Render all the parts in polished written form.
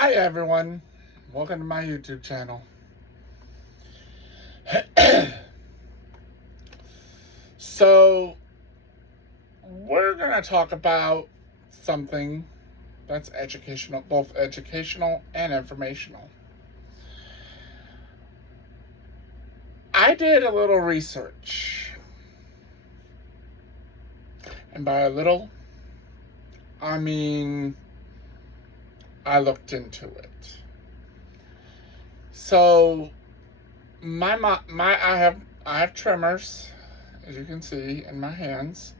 Hi everyone, welcome to my YouTube channel. So, we're going to talk about something that's educational, both educational and informational. I did a little research, and by a little, I mean I looked into it. So, I have tremors, as you can see, in my hands,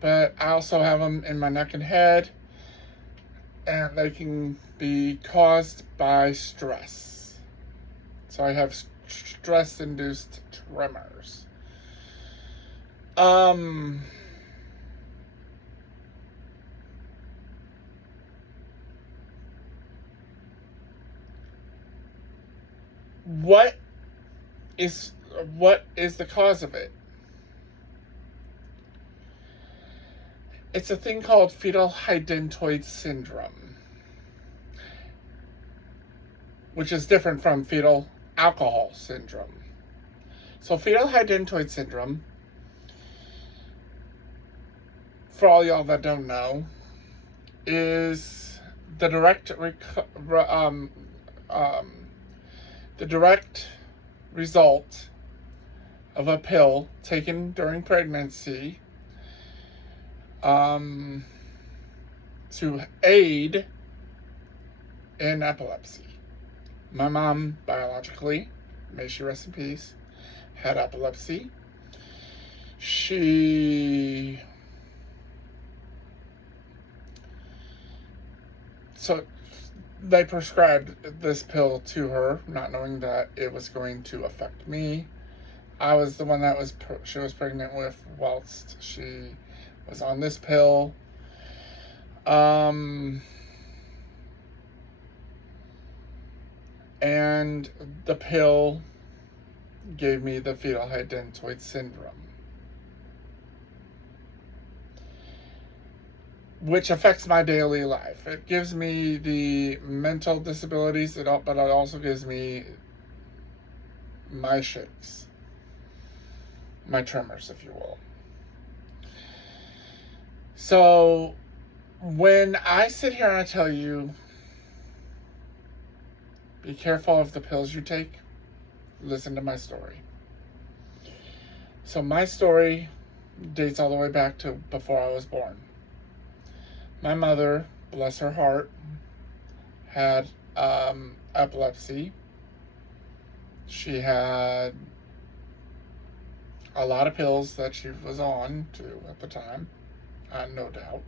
but I also have them in my neck and head, and they can be caused by stress. So I have stress-induced tremors. What is the cause of it? It's a thing called fetal hydantoin syndrome, which is different from fetal alcohol syndrome. So fetal hydantoin syndrome, for all y'all that don't know, is the direct result of a pill taken during pregnancy to aid in epilepsy. My mom, biologically, may she rest in peace, had epilepsy. So they prescribed this pill to her, not knowing that it was going to affect me. I was the one that she was pregnant with whilst she was on this pill. And the pill gave me the fetal hydantoin syndrome, which affects my daily life. It gives me the mental disabilities, but it also gives me my shakes, my tremors, if you will. So, when I sit here and I tell you, be careful of the pills you take, listen to my story. So my story dates all the way back to before I was born. My mother, bless her heart, had epilepsy. She had a lot of pills that she was on too at the time, no doubt.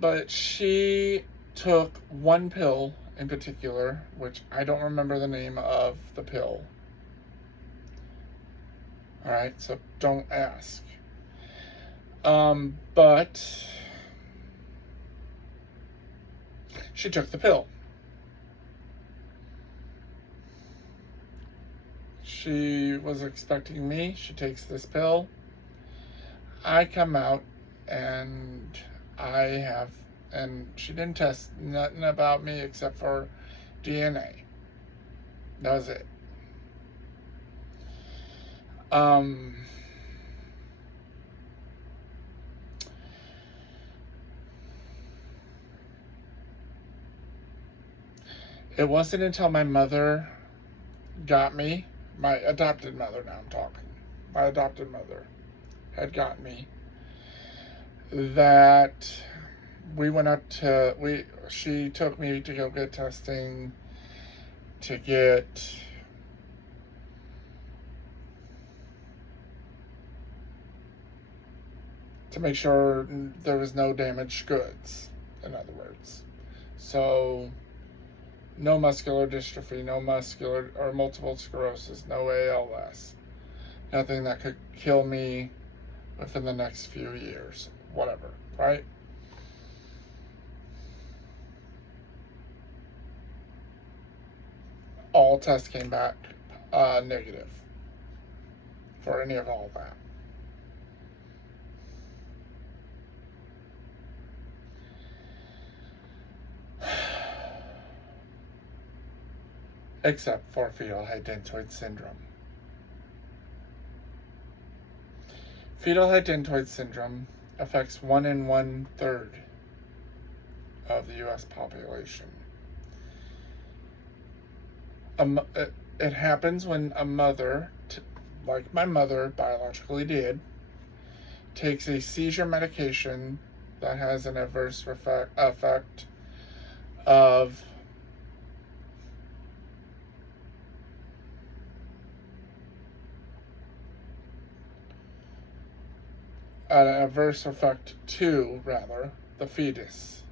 But she took one pill in particular, which I don't remember the name of the pill. All right, so don't ask. But she took the pill. She was expecting me. She takes this pill. I come out and she didn't test nothing about me except for DNA. That was it. It wasn't until my mother got me, my adopted mother now I'm talking, my adopted mother had got me, that we went up to, she took me to go get testing, to make sure there was no damaged goods, in other words. So, no muscular dystrophy, no muscular or multiple sclerosis, no ALS. Nothing that could kill me within the next few years. Whatever, right? All tests came back negative for any of all that. except for fetal hydantoin syndrome. Fetal hydantoin syndrome affects 1 in 1/3 of the U.S. population. It happens when a mother, like my mother biologically did, takes a seizure medication that has an adverse effect of an adverse effect to, rather, the fetus.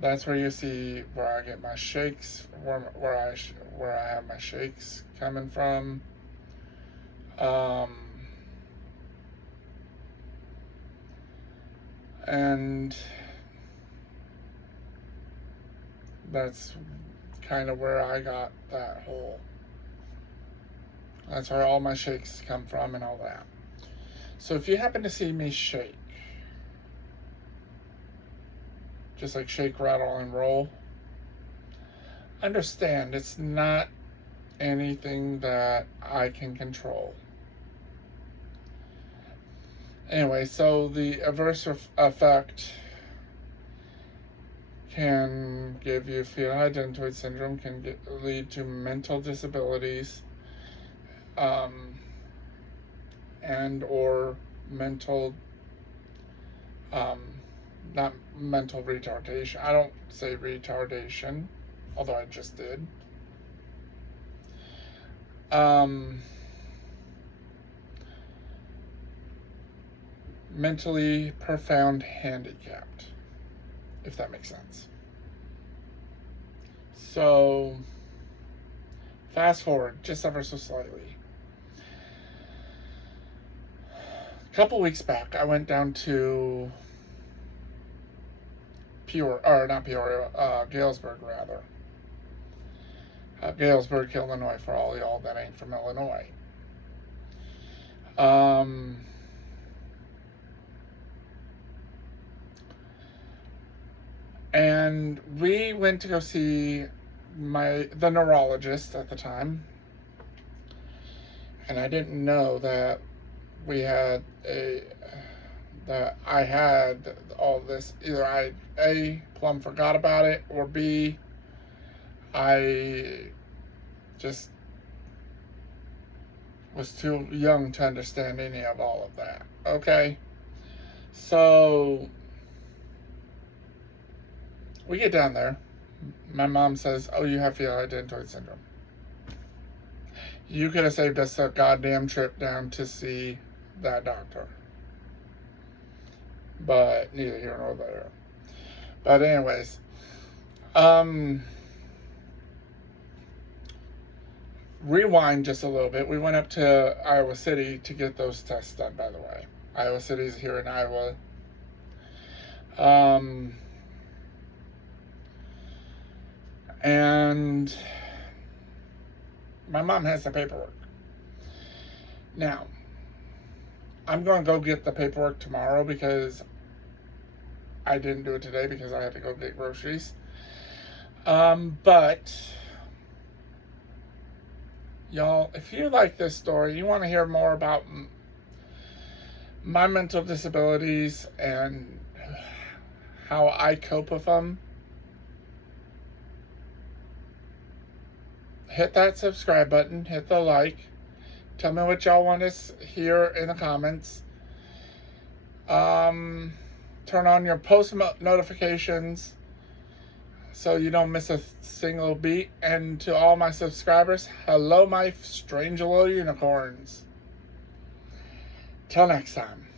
That's where you see where I get my shakes, where I have my shakes coming from. And that's kind of where I got that whole. That's where all my shakes come from and all that. So if you happen to see me shake, just like shake, rattle, and roll, understand it's not anything that I can control. Anyway, so the adverse effect can give you fetal hydantoin syndrome, can lead to mental disabilities, and or mental, not mental retardation. I don't say retardation, although I just did. Mentally profound handicapped, if that makes sense. So, fast forward just ever so slightly. A couple weeks back, I went down to Galesburg, rather. Galesburg, Illinois, for all y'all that ain't from Illinois. And we went to go see the neurologist at the time. And I didn't know that that I had all this. Either I, A, plumb forgot about it, or B, I just was too young to understand any of all of that. Okay? So we get down there. My mom says, "Oh, you have fetal hydantoin syndrome." You could have saved us a goddamn trip down to see that doctor. But neither here nor there. But anyways, rewind just a little bit. We went up to Iowa City to get those tests done, by the way. Iowa City is here in Iowa. And my mom has the paperwork. Now, I'm going to go get the paperwork tomorrow because I didn't do it today because I had to go get groceries. But, y'all, if you like this story, you want to hear more about my mental disabilities and how I cope with them, hit that subscribe button, hit the like, tell me what y'all want to hear in the comments. Turn on your post notifications so you don't miss a single beat. And to all my subscribers, hello my strange little unicorns. Till next time.